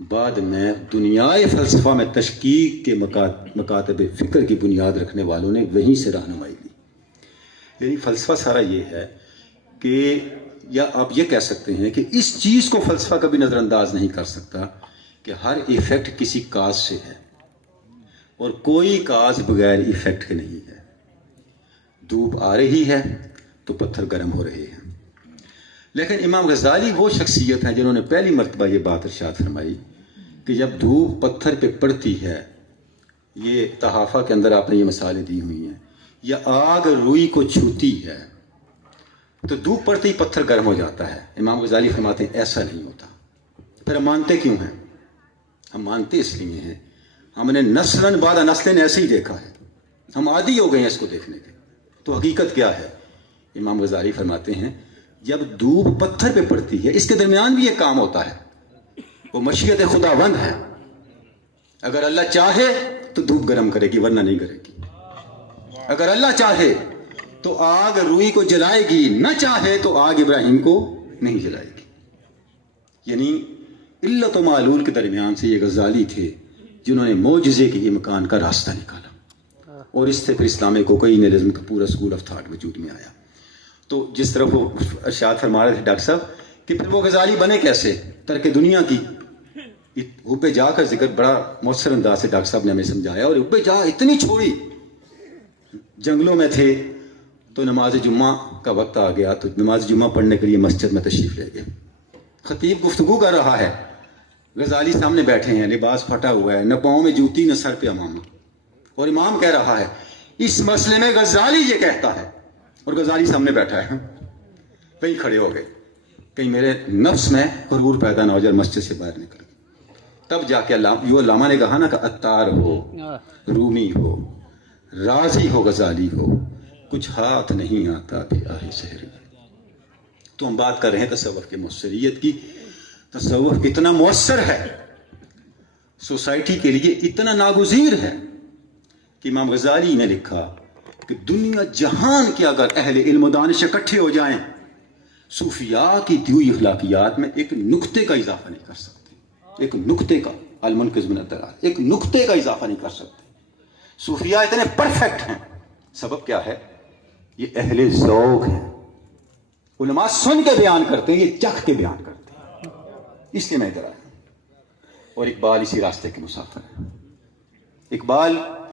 بعد میں دنیائے فلسفہ میں تشکیک کے مکاتب فکر کی بنیاد رکھنے والوں نے وہیں سے رہنمائی لی. یعنی فلسفہ سارا یہ ہے کہ، یا آپ یہ کہہ سکتے ہیں کہ اس چیز کو فلسفہ کبھی نظر انداز نہیں کر سکتا کہ ہر ایفیکٹ کسی کاز سے ہے اور کوئی کاز بغیر ایفیکٹ کے نہیں ہے. دھوپ آ رہی ہے تو پتھر گرم ہو رہے ہیں. لیکن امام غزالی وہ شخصیت ہیں جنہوں نے پہلی مرتبہ یہ بات ارشاد فرمائی کہ جب دھوپ پتھر پہ پڑتی ہے، یہ تحافہ کے اندر آپ نے یہ مثالیں دی ہوئی ہیں، یا آگ روئی کو چھوتی ہے تو دھوپ پڑتے ہی پتھر گرم ہو جاتا ہے. امام غزالی فرماتے ہیں ایسا نہیں ہوتا. پھر ہم مانتے کیوں ہیں؟ ہم مانتے اس لیے ہیں ہم نے نسلاً بعد نسلیں ایسے ہی دیکھا ہے، ہم عادی ہو گئے ہیں اس کو دیکھنے کے. تو حقیقت کیا ہے؟ امام غزالی فرماتے ہیں جب دھوپ پتھر پہ پڑتی ہے، اس کے درمیان بھی یہ کام ہوتا ہے، وہ مشیت خداوند ہے. اگر اللہ چاہے تو دھوپ گرم کرے گی ورنہ نہیں کرے گی. اگر اللہ چاہے تو آگ روئی کو جلائے گی، نہ چاہے تو آگ ابراہیم کو نہیں جلائے گی. یعنی علت و معلول کے درمیان سے یہ غزالی تھے جنہوں نے معجزے کے امکان کا راستہ نکالا، اور اس سے پھر اسلامی کوکینلزم کا پورا اسکول آف تھاٹ وجود میں آیا. تو جس طرح وہ ارشاد فرما رہے تھے ڈاکٹر صاحب کہ پھر وہ غزالی بنے کیسے؟ ترک دنیا کی. اوپے جا کا ذکر بڑا مؤثر انداز سے ڈاکٹر صاحب نے ہمیں سمجھایا. اور اوپے جا اتنی چھوڑی، جنگلوں میں تھے تو نماز جمعہ کا وقت آ گیا تو نماز جمعہ پڑھنے کے لیے مسجد میں تشریف لے گئے. خطیب گفتگو کر رہا ہے، غزالی سامنے بیٹھے ہیں، لباس پھٹا ہوا ہے، نہ پاؤں میں جوتی نہ سر پہ امامہ، اور امام کہہ رہا ہے اس مسئلے میں غزالی یہ کہتا ہے، اور غزالی سامنے بیٹھا ہے. وہی کھڑے ہو گئے، کہیں میرے نفس میں غرور پیدا نہ ہو جائے، مسجد سے باہر نکل. تب جا کے علامہ نے کہا نا کہ عطار ہو، رومی ہو، رازی ہو، غزالی ہو، کچھ ہاتھ نہیں آتا بھی آہ سحری. تو ہم بات کر رہے ہیں تصوف کے مؤثریت کی. تصوف اتنا مؤثر ہے، سوسائٹی کے لیے اتنا ناگزیر ہے کہ امام غزالی نے لکھا کہ دنیا جہان کے اگر اہل علم و دانش اکٹھے ہو جائیں، صوفیاء کی دی ہوئی اخلاقیات میں ایک نقطے کا اضافہ نہیں کر سکتے. ایک نقطے کا، المنقذ من الضلال، ایک نقطے کا اضافہ نہیں کر سکتے. صوفیاء اتنے پرفیکٹ ہیں. سبب کیا ہے؟ یہ اہل ذوق ہیں. علماء سن کے بیان کرتے ہیں، یہ چکھ کے بیان کرتے ہیں. اس لیے میں ادھر آیا. اور اقبال اسی راستے کے مسافر ہے. اقبال